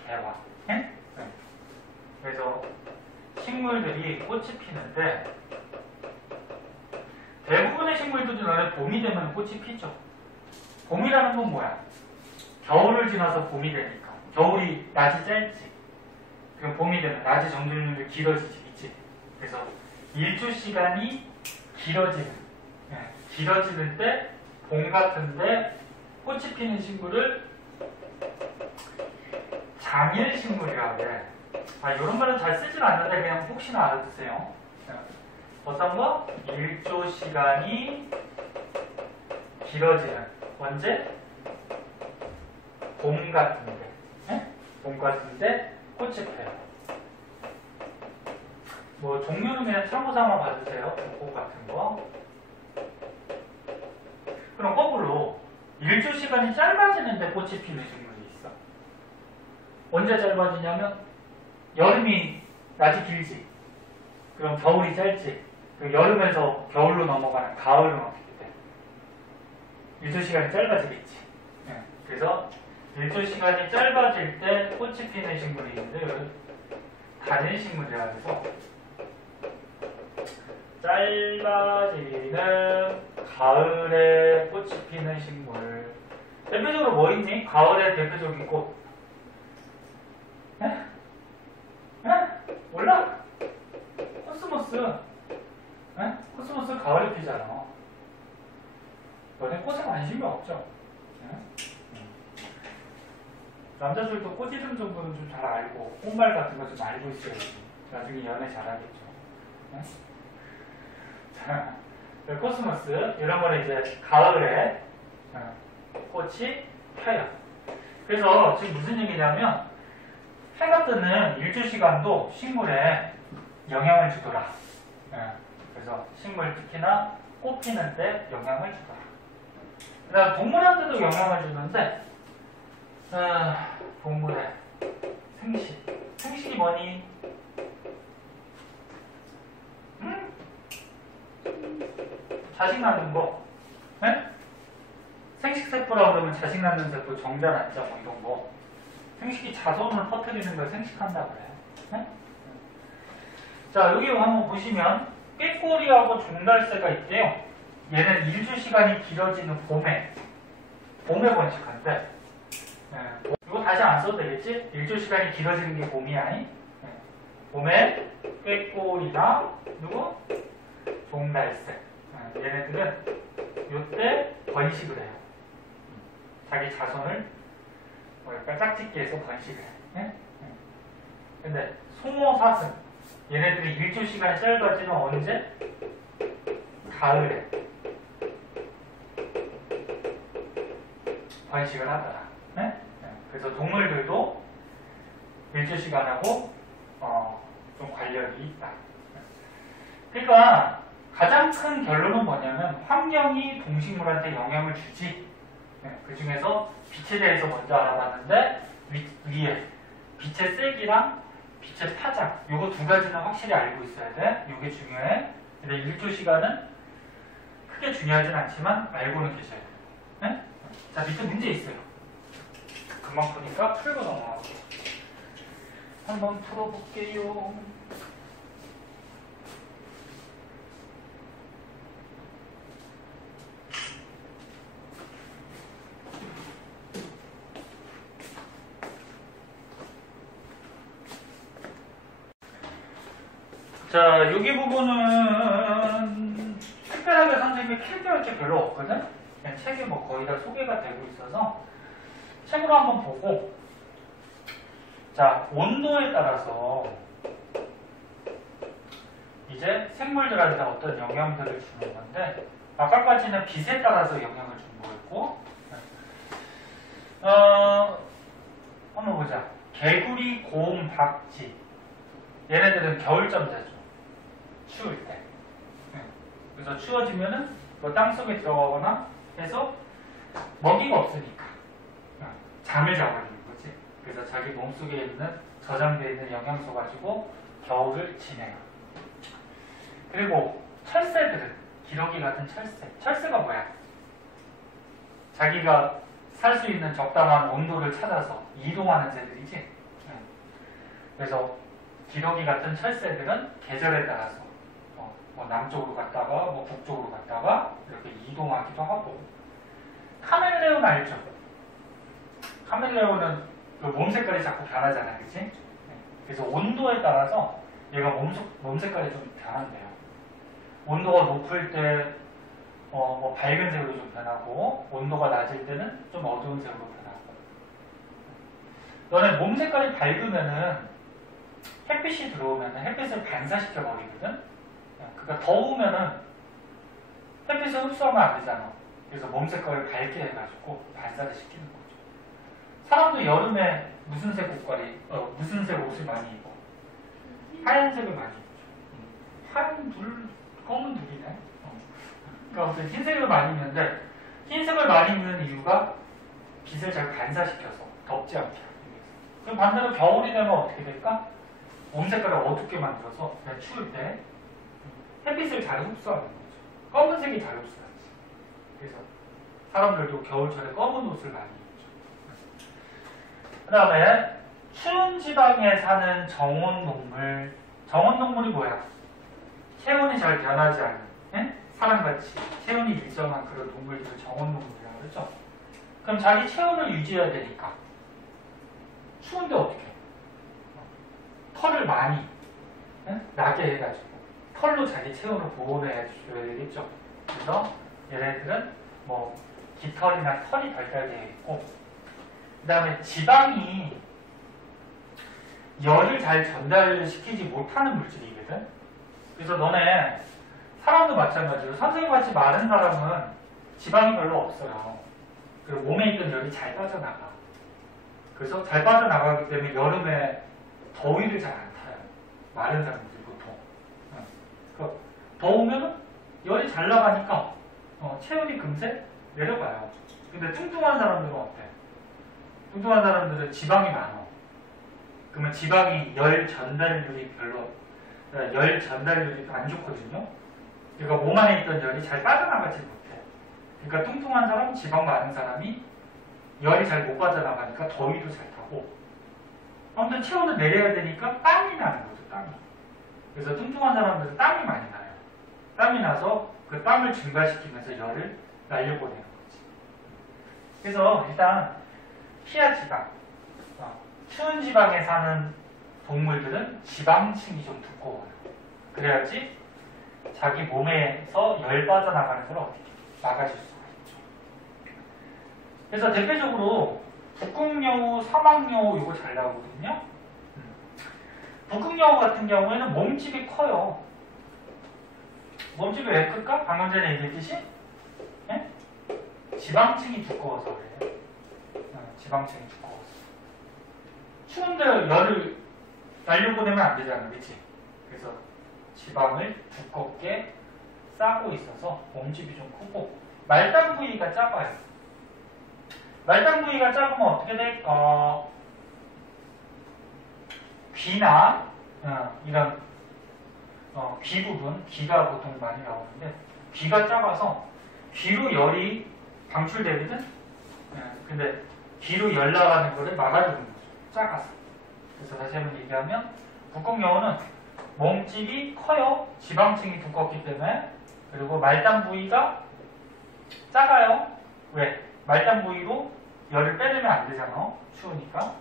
개화. 네? 그래서 식물들이 꽃이 피는데 대부분의 식물들도 너네 봄이 되면 꽃이 피죠. 봄이라는 건 뭐야? 겨울을 지나서 봄이 되니까. 겨울이 낮이 짧지. 그럼 봄이 되면 낮이 점점 길어지지. 있지. 그래서 일주 시간이 길어지는 때 봄 같은데 꽃이 피는 식물을 장일식물이라고 해. 이런 말은 잘 쓰진 않는데 그냥 혹시나 알아두세요. 어떤 거? 일조 시간이 길어지는. 언제? 봄 같은데. 봄 같은데 꽃이 펴요. 뭐 종류는 그냥 참고삼아 봐주세요. 꽃 같은 거. 그럼 거꾸로 일조 시간이 짧아지는데 꽃이 피는 식물이 있어. 언제 짧아지냐면 여름이 낮이 길지. 그럼 겨울이 짧지. 그럼 여름에서 겨울로 넘어가는 가을은 어떻게 돼? 일조 시간이 짧아지겠지. 그래서 일조 시간이 짧아질 때 꽃이 피는 식물이 있는데 단일 식물이라 해서 짧아지는 가을에 꽃이 피는 식물. 대표적으로 뭐 있니? 가을에 대표적인 꽃. 몰라? 코스모스. 코스모스 가을에 피잖아. 너네 꽃에 관심이 없죠? 남자들도 꽃 이름 정도는 좀 잘 알고 꽃말 같은 거 좀 알고 있어야지. 나중에 연애 잘하겠죠. 자, 코스모스 이런 거는 이제 가을에 꽃이 펴요. 그래서 지금 무슨 얘기냐면 해가 뜨는 일주 시간도 식물에 영향을 주더라. 그래서 식물 특히나 꽃 피는 때 영향을 주더라. 그다음 동물한테도 영향을 주는데 동물의 생식. 생식이 뭐니? 자식 낳는 거. 생식세포라고 그러면 자식 낳는 세포, 정자, 난자 뭐 이런 거. 생식이 자손을 퍼뜨리는 걸 생식한다 그래. 자, 여기 한번 보시면 꾀꼬리하고 종달새가 있대요. 얘는 일주 시간이 길어지는 봄에 번식한대. 이거 다시 안 써도 되겠지? 일주 시간이 길어지는 게 봄이야. 봄에 꾀꼬리나 누구? 종달새. 얘네들은 요때 번식을 해요. 자기 자손을 약간 짝짓기 해서 번식을 해. 근데 송어, 사슴 얘네들이 일주 시간이 짧아지면 언제? 가을에 번식을 하더라. 그래서 동물들도 일주 시간하고 좀 관련이 있다. 그러니까 가장 큰 결론은 뭐냐면 환경이 동식물한테 영향을 주지. 그 중에서 빛에 대해서 먼저 알아봤는데 위에 빛의 세기랑 빛의 파장 요거 두 가지는 확실히 알고 있어야 돼. 요게 중요해. 근데 일조 시간은 크게 중요하진 않지만 알고는 계셔야 돼. 자, 밑에 문제 있어요. 금방 푸니까 풀고 넘어갈게요. 한번 풀어볼게요. 자, 여기 부분은 특별하게 선생님이 필기할 게 별로 없거든? 그냥 책이 뭐 거의 다 소개가 되고 있어서 책으로 한번 보고, 자, 온도에 따라서 이제 생물들한테 어떤 영향들을 주는 건데, 아까까지는 빛에 따라서 영향을 주는 거였고, 한번 보자. 개구리, 곰, 박쥐. 얘네들은 겨울잠 자죠. 추울 때. 그래서 추워지면은 뭐 땅속에 들어가거나 해서 먹이가 없으니까 잠을 자버리는 거지. 그래서 자기 몸속에 있는 저장되어 있는 영양소 가지고 겨울을 지내요. 그리고 철새들은 기러기 같은 철새가 뭐야? 자기가 살 수 있는 적당한 온도를 찾아서 이동하는 새들이지. 그래서 기러기 같은 철새들은 계절에 따라서 뭐 남쪽으로 갔다가 뭐 북쪽으로 갔다가 이렇게 이동하기도 하고. 카멜레온 알죠? 카멜레온은 그 몸 색깔이 자꾸 변하잖아, 그치? 그래서 온도에 따라서 얘가 몸 색깔이 좀 변한대요. 온도가 높을 때 뭐 밝은 색으로 좀 변하고, 온도가 낮을 때는 좀 어두운 색으로 변하고. 너네 몸 색깔이 밝으면은 햇빛이 들어오면은 햇빛을 반사시켜 버리거든. 그러니까 더우면은 햇빛을 흡수하면 안 되잖아. 그래서 몸 색깔을 밝게 해가지고 반사를 시키는 거죠. 사람도 여름에 무슨 색 옷을 많이 입어? 하얀색을 많이 입죠. 하얀 둘, 검은 둘이네. 그러니까 흰색을 많이 입는데, 흰색을 많이 입는 이유가 빛을 잘 반사시켜서 덥지 않게 하기 위해서. 그럼 반대로 겨울이 되면 어떻게 될까? 몸 색깔을 어둡게 만들어서 그냥 추울 때 햇빛을 잘 흡수하는 거죠. 검은색이 잘 흡수하지. 그래서 사람들도 겨울철에 검은 옷을 많이 입죠. 그 다음에 추운 지방에 사는 정원동물. 정원동물이 뭐야? 체온이 잘 변하지 않는, 사람같이 체온이 일정한 그런 동물들을 정원동물이라고 그러죠. 그럼 자기 체온을 유지해야 되니까 추운데 어떻게 해? 털을 많이 나게 해가지고 털로 자기 체온을 보호해 줘야 되겠죠. 그래서 얘네들은 뭐 깃털이나 털이 발달되어 있고, 그 다음에 지방이 열을 잘 전달시키지 못하는 물질이거든. 그래서 너네 사람도 마찬가지로 선생님같이 마른 사람은 지방이 별로 없어요. 그리고 몸에 있던 열이 잘 빠져나가. 그래서 잘 빠져나가기 때문에 여름에 더위를 잘 안 타요. 마른 사람들이 보통. 더우면 열이 잘 나가니까 체온이 금세 내려가요. 근데 뚱뚱한 사람들은 어때? 뚱뚱한 사람들은 지방이 많아. 그러면 지방이 열 전달률이 안 좋거든요. 그러니까 몸 안에 있던 열이 잘 빠져나가지 못해. 그러니까 뚱뚱한 사람, 지방 많은 사람이 열이 잘 못 빠져나가니까 더위도 잘 타고, 아무튼 체온을 내려야 되니까 땀이 나는 거죠, 땀이. 그래서 뚱뚱한 사람들은 땀이 많이 나요. 땀이 나서 그 땀을 증가시키면서 열을 날려보내는 거지. 그래서 일단 피하 지방, 추운 지방에 사는 동물들은 지방층이 좀 두꺼워요. 그래야지 자기 몸에서 열 빠져나가는 걸 어떻게 막아줄 수가 있죠. 그래서 대표적으로 북극여우, 사막여우 이거 잘 나오거든요. 북극여우 같은 경우에는 몸집이 커요. 몸집이 왜 클까? 방금 전에 얘기했듯이 지방층이 두꺼워서 그래요. 지방층이 두꺼워서. 추운데 열을 날려보내면 안 되잖아, 그치? 그래서 지방을 두껍게 싸고 있어서 몸집이 좀 크고, 말단 부위가 작아요. 말단 부위가 작으면 어떻게 될까? 귀나 이런 귀 부분, 귀가 보통 많이 나오는데 귀가 작아서 귀로 열이 방출되거든? 근데 귀로 열 나가는 거를 막아주는 거죠. 작아서. 그래서 다시 한번 얘기하면 북극여우는 몸집이 커요. 지방층이 두껍기 때문에. 그리고 말단 부위가 작아요. 왜? 말단 부위로 열을 빼내면 안 되잖아. 추우니까.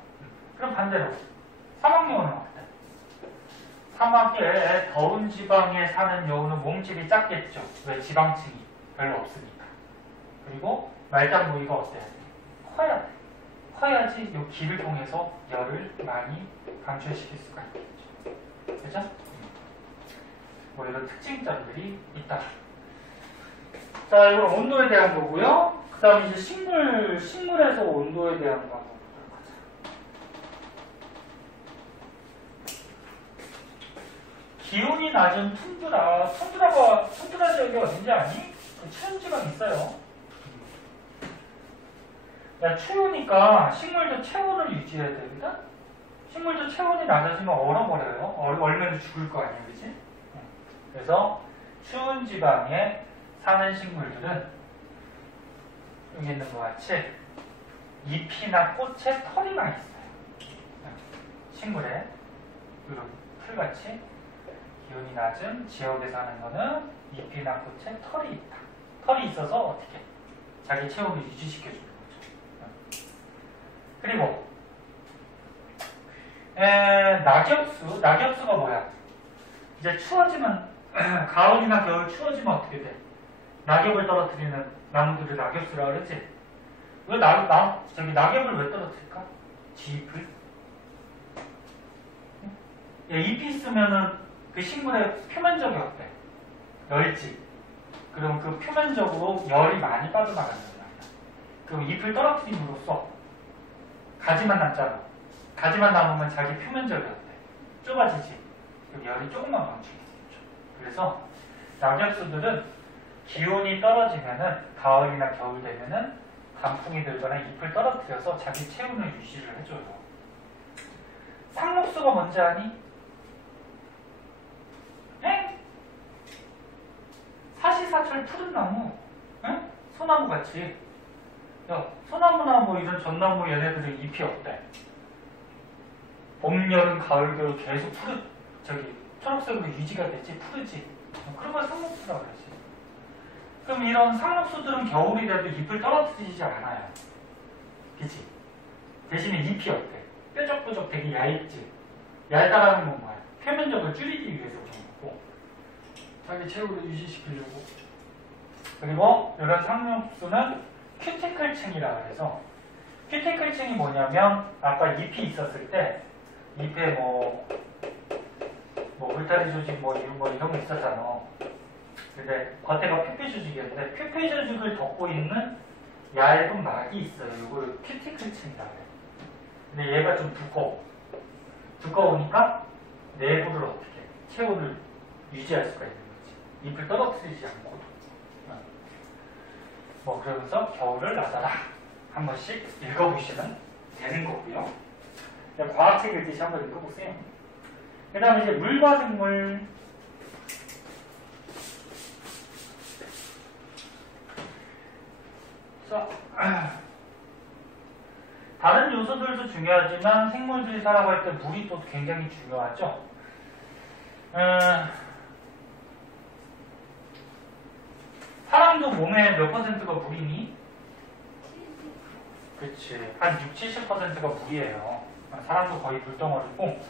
그럼 반대로 사막여우는 어때? 사막에 더운 지방에 사는 여우는 몸집이 작겠죠. 왜? 지방층이 별로 없으니까. 그리고 말단 부위가 어때야 돼? 커야 돼. 커야지 이 귀를 통해서 열을 많이 방출시킬 수가 있겠죠. 그죠? 뭐 이런 특징점들이 있다. 자, 이건 온도에 대한 거고요. 그 다음에 이제 식물에서 온도에 대한 거 한번 보도록 하자. 기온이 낮은 툰드라 지역이 어딘지 아니? 그 추운 지방이 있어요. 야, 추우니까 식물도 체온을 유지해야 되거든? 식물도 체온이 낮아지면 얼어버려요. 얼면 죽을 거 아니야, 그치? 그래서 추운 지방에 사는 식물들은 여기 있는 것 같이 잎이나 꽃에 털이 많이 있어요. 식물에 이런 풀같이 기온이 낮은 지역에 사는 거는 잎이나 꽃에 털이 있다. 털이 있어서 어떻게? 자기 체온을 유지시켜주는 거죠. 그리고 낙엽수가 뭐야? 이제 추워지면 가을이나 겨울 추워지면 어떻게 돼? 낙엽을 떨어뜨리는 나무들을 낙엽수라 그러지? 왜 낙엽을 왜 떨어뜨릴까? 잎을? 잎이 있으면은 그 식물의 표면적이 어때? 열지. 그럼 그 표면적으로 열이 많이 빠져나가는 거야. 그럼 잎을 떨어뜨림으로써 가지만 남잖아. 가지만 남으면 자기 표면적이 어때? 좁아지지. 그럼 열이 조금만 멈추게 되죠. 그래서 낙엽수들은 기온이 떨어지면은 가을이나 겨울 되면은 단풍이 들거나 잎을 떨어뜨려서 자기 체온을 유지를 해줘요. 상록수가 뭔지 아니? 에? 사시사철 푸른 나무, 응? 소나무 같이. 야, 소나무나 뭐 이런 전나무 얘네들은 잎이 어때? 봄, 여름, 가을, 겨울 계속 초록색으로 유지가 되지, 푸르지. 그런 걸 상록수라고 그러지. 그럼 이런 상록수들은 겨울이 돼도 잎을 떨어뜨리지 않아요. 그치? 대신에 잎이 어때? 뾰족뾰족 되게 얇지. 얇다라는 건 뭐야? 표면적을 줄이기 위해서 그런 거고, 자기 체온을 유지시키려고. 그리고 이런 상록수는 큐티클층이라 그래서, 큐티클층이 뭐냐면 아까 잎이 있었을 때 잎에 뭐 울타리 조직 이런 거 있었잖아. 근데 겉에가 퓨페 조직이었는데 퓨페 조직을 덮고 있는 얇은 막이 있어요. 이거를 큐티클층이라고 해요. 근데 얘가 좀 두꺼우니까 내부를 어떻게 체온을 유지할 수가 있는 거지. 잎을 떨어뜨리지 않고도. 그러면서 겨울을 나다라 한 번씩 읽어보시면 되는 거고요. 과학책 읽듯이 한번 읽어보세요. 그 다음에 이제 물과 생물. 다른 요소들도 중요하지만 생물들이 살아갈 때 물이 또 굉장히 중요하죠. 사람도 몸에 몇 퍼센트가 물이니? 그치. 한 60-70%가 물이에요. 사람도 거의 물덩어리고,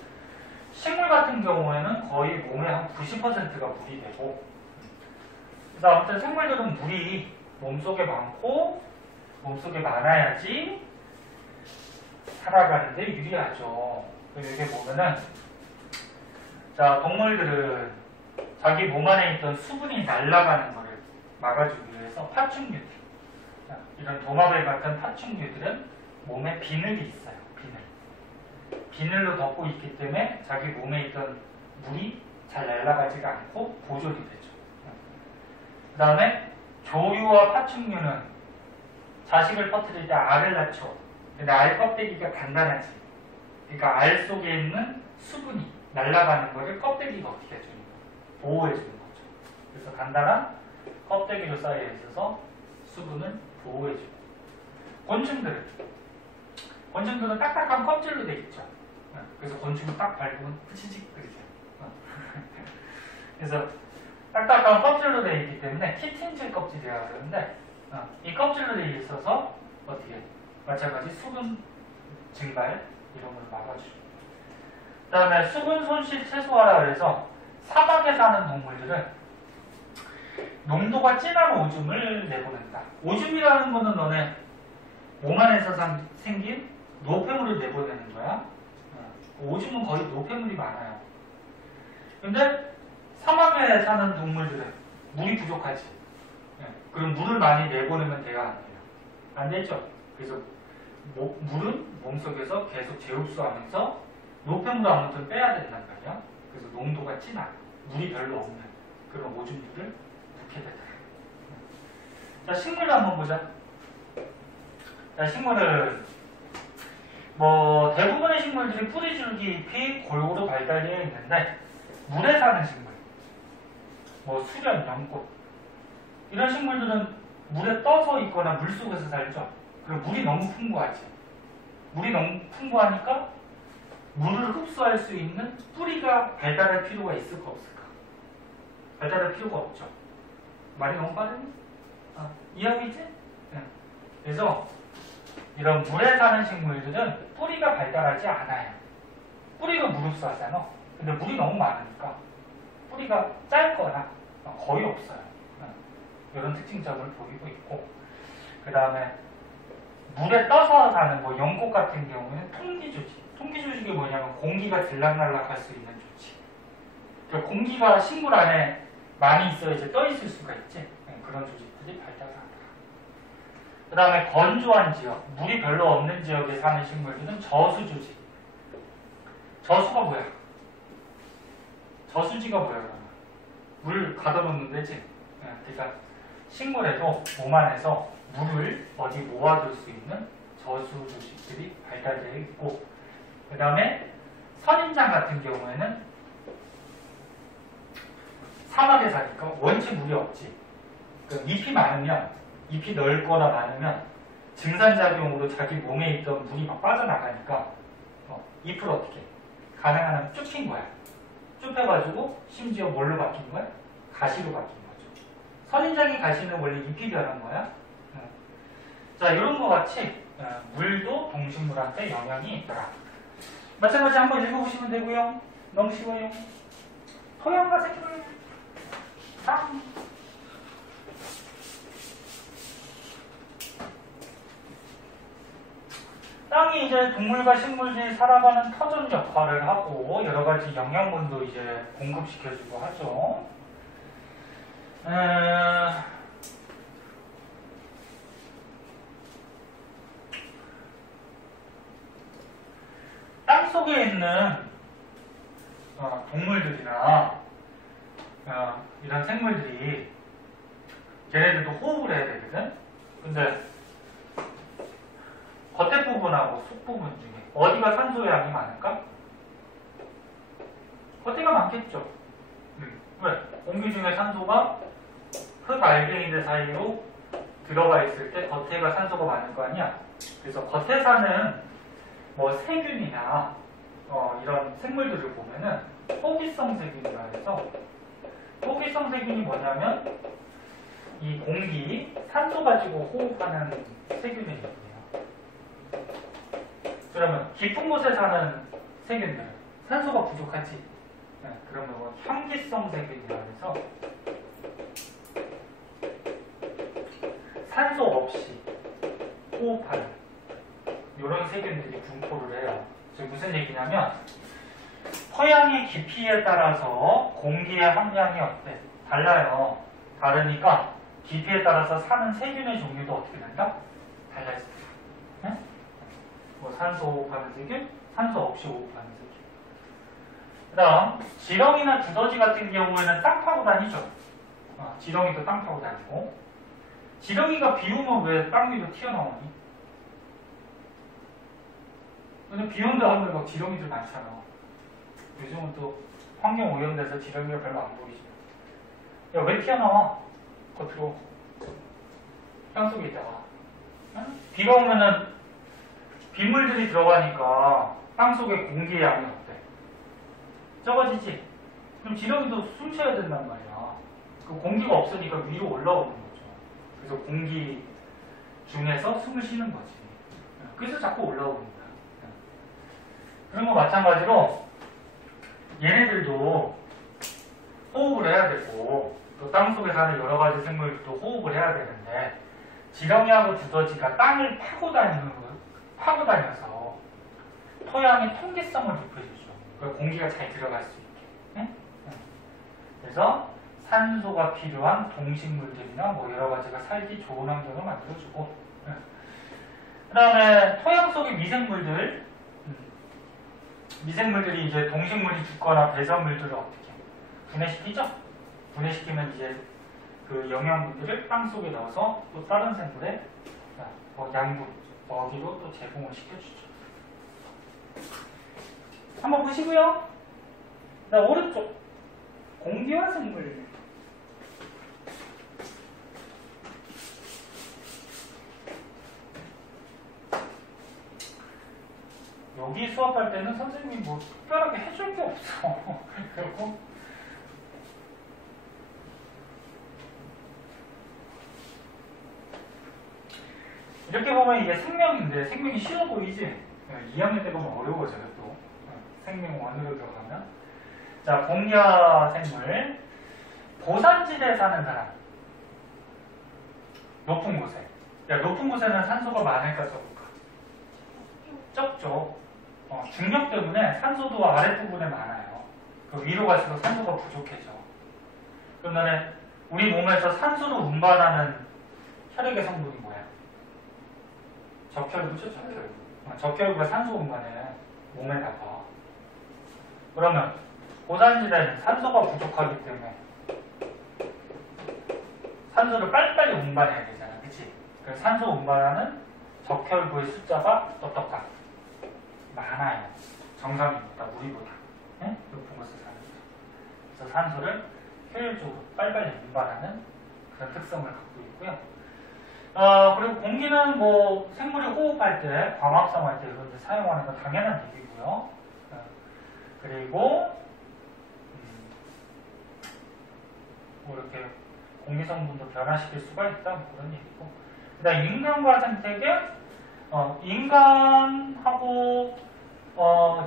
식물 같은 경우에는 거의 몸의 한 90%가 물이 되고, 그래서 아무튼 생물들은 물이 몸속에 많고, 몸속에 많아야지 살아가는데 유리하죠. 여기 보면은, 자, 동물들은 자기 몸 안에 있던 수분이 날아가는 것을 막아주기 위해서 파충류들, 이런 도마뱀 같은 파충류들은 몸에 비늘이 있어요. 비늘로 덮고 있기 때문에 자기 몸에 있던 물이 잘 날아가지가 않고 보존이 되죠. 그 다음에 조류와 파충류는 자식을 퍼뜨릴 때 알을 낳죠. 근데 알 껍데기가 단단하지. 그러니까 알 속에 있는 수분이 날아가는 거를 껍데기가 어떻게 해주는 거예요? 보호해주는 거죠. 그래서 단단한 껍데기로 쌓여 있어서 수분을 보호해주고. 곤충들은 딱딱한 껍질로 되어 있죠. 그래서 곤충을 딱 밟으면 푸치직 그러죠. 그래서 딱딱한 껍질로 되어 있기 때문에 키틴질 껍질이라고 그러는데, 이 껍질로 되어 있어서 어떻게 마찬가지 수분 증발 이런 걸 막아주고. 그 다음에 수분 손실 최소화라 그래서 사막에 사는 동물들은 농도가 진한 오줌을 내보낸다. 오줌이라는 거는 너네 몸 안에서 생긴 노폐물을 내보내는 거야. 오줌은 거의 노폐물이 많아요. 근데 사막에 사는 동물들은 물이 부족하지. 그럼 물을 많이 내보내면 돼야 안 돼요? 안 되죠. 그래서 물은 몸속에서 계속 재흡수하면서 노폐물을 아무튼 빼야 된단 말이야. 그래서 농도가 진하고. 물이 별로 없는 그런 오줌들을 넣게 되더라. 자, 식물을 한번 보자. 자, 식물은 뭐 대부분의 식물들이 뿌리줄기 잎이 골고루 발달되어 있는데 물에 사는 식물, 뭐 수련, 연꽃 이런 식물들은 물에 떠서 있거나 물속에서 살죠. 그리고 물이 너무 풍부하지. 물이 너무 풍부하니까 물을 흡수할 수 있는 뿌리가 발달할 필요가 있을까 없을까? 발달할 필요가 없죠. 말이 너무 빠르니? 이해하고 있지? 네. 그래서 이런 물에 사는 식물들은 뿌리가 발달하지 않아요. 뿌리가 물 흡수하잖아. 근데 물이 너무 많으니까 뿌리가 짧거나 거의 없어요. 이런 특징점을 보이고 있고, 그 다음에 물에 떠서 사는 뭐 연꽃 같은 경우는 통기조직. 통기조직이 뭐냐면 공기가 들락날락 할 수 있는 조직. 그러니까 공기가 식물 안에 많이 있어야 이제 떠 있을 수가 있지. 그런 조직들이 발달하더라. 그 다음에 건조한 지역, 물이 별로 없는 지역에 사는 식물들은 저수조직. 저수가 뭐야? 저수지가 뭐야? 물 가둬놓는 데지. 그러니까 식물에도 몸 안에서 물을 어디 모아둘 수 있는 저수 조직들이 발달되어 있고, 그 다음에 선인장 같은 경우에는 사막에 사니까 원체 물이 없지. 그러니까 잎이 많으면, 잎이 넓거나 많으면 증산작용으로 자기 몸에 있던 물이 막 빠져나가니까 잎을 어떻게 해? 가능한 한 쭉 핀 거야. 쭉 펴가지고 심지어 뭘로 바뀐 거야? 가시로 바뀐 거죠. 선인장이 가시는 원래 잎이 변한 거야. 자, 이런 거 같이 물도 동식물한테 영향이 있더라. 마찬가지 한번 읽어보시면 되고요. 너무 쉬워요. 토양과 생물 땅. 땅이 이제 동물과 식물들이 살아가는 터전 역할을 하고 여러 가지 영양분도 이제 공급시켜주고 하죠. 땅 속에 있는 동물들이나 이런 생물들이 걔네들도 호흡을 해야 되거든. 근데 겉에 부분하고 속 부분 중에 어디가 산소 양이 많을까? 겉에가 많겠죠. 왜? 공기 중에 산소가 흙 알갱이들 사이로 들어가 있을 때 겉에가 산소가 많을 거 아니야. 그래서 겉에 사는 뭐 세균이나 이런 생물들을 보면은 호기성 세균이라 해서, 호기성 세균이 뭐냐면 이 공기 산소 가지고 호흡하는 세균들이거든요. 그러면 깊은 곳에 사는 세균들 산소가 부족하지. 그러면 뭐 향기성 세균이라 해서 산소 없이 호흡하는 이런 세균들이 분포를 해요. 즉 무슨 얘기냐면 토양의 깊이에 따라서 공기의 함량이 어때? 달라요. 다르니까 깊이에 따라서 사는 세균의 종류도 어떻게 된다? 달라집니다. 네? 뭐 산소 호흡하는 세균, 산소 없이 호흡하는 세균. 그 다음 지렁이나 두더지 같은 경우에는 땅 파고 다니죠. 지렁이도 땅 파고 다니고. 지렁이가 비 오면 왜 땅 위로 튀어나오니? 근데 비 온다 하면 막 지렁이들 많잖아. 요즘은 또 환경 오염돼서 지렁이가 별로 안 보이지. 야, 왜 튀어나와? 겉으로. 땅 속에 있다가. 비가 오면은 빗물들이 들어가니까 땅 속에 공기의 양이 어때? 적어지지? 그럼 지렁이도 숨 쉬어야 된단 말이야. 그 공기가 없으니까 위로 올라오는 거죠. 그래서 공기 중에서 숨을 쉬는 거지. 그래서 자꾸 올라오는 거야. 그런 거 마찬가지로 얘네들도 호흡을 해야 되고 또 땅속에 사는 여러 가지 생물들도 호흡을 해야 되는데 지렁이하고 두더지가 땅을 파고 다녀서 토양의 통기성을 높여주죠. 공기가 잘 들어갈 수 있게. 네? 그래서 산소가 필요한 동식물들이나 뭐 여러 가지가 살기 좋은 환경을 만들어주고, 그 다음에 토양 속의 미생물들이 이제 동식물이 죽거나 배설물들을 어떻게 분해시키죠? 분해시키면 이제 그 영양분들을 땅 속에 넣어서 또 다른 생물에 양분, 먹이로 또 제공을 시켜주죠. 한번 보시고요. 오른쪽 공기와 생물. 여기 수업할 때는 선생님이 뭐 특별하게 해줄 게 없어. 그리고 이렇게 보면 이게 생명인데 생명이 쉬워 보이지? 2학년 때 보면 어려워져요 또. 생명 원으로 들어가면. 자, 공기와 생물. 고산지대에 사는 사람. 높은 곳에. 야, 높은 곳에는 산소가 많을까 적을까? 적죠. 중력 때문에 산소도 아랫부분에 많아요. 그 위로 갈수록 산소가 부족해져. 그러면 우리 몸에서 산소를 운반하는 혈액의 성분이 뭐야? 적혈구죠, 적혈구. 적혈구가 산소 운반해 몸에다가. 그러면 고산지대는 산소가 부족하기 때문에 산소를 빨리빨리 운반해야 되잖아, 그치? 그래서 산소 운반하는 적혈구의 숫자가 어떨까? 많아요. 정상입니다, 우리보다. 네? 높은 곳에 사는 거. 그래서 산소를 효율적으로 빨리빨리 운반하는 그런 특성을 갖고 있고요. 그리고 공기는 뭐 생물이 호흡할 때, 광합성할 때 이런 데 사용하는 건 당연한 얘기고요. 그리고 뭐 이렇게 공기 성분도 변화시킬 수가 있다, 뭐 그런 얘기고. 그다음 인간과 생태계, 인간하고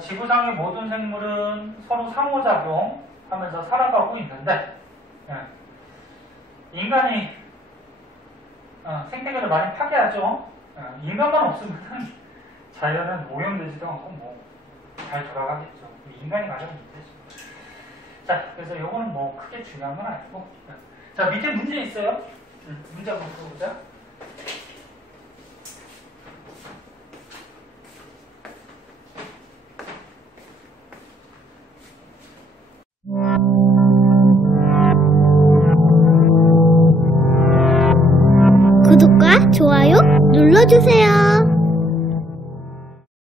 지구상의 모든 생물은 서로 상호작용하면서 살아가고 있는데, 인간이 생태계를 많이 파괴하죠. 인간만 없으면 자연은 오염되지도 않고 뭐 잘 돌아가겠죠. 인간이 가장 문제죠. 자, 그래서 이거는 뭐 크게 중요한 건 아니고. 자, 밑에 문제 있어요. 문제 한번 풀어보자. 구독과 좋아요 눌러주세요.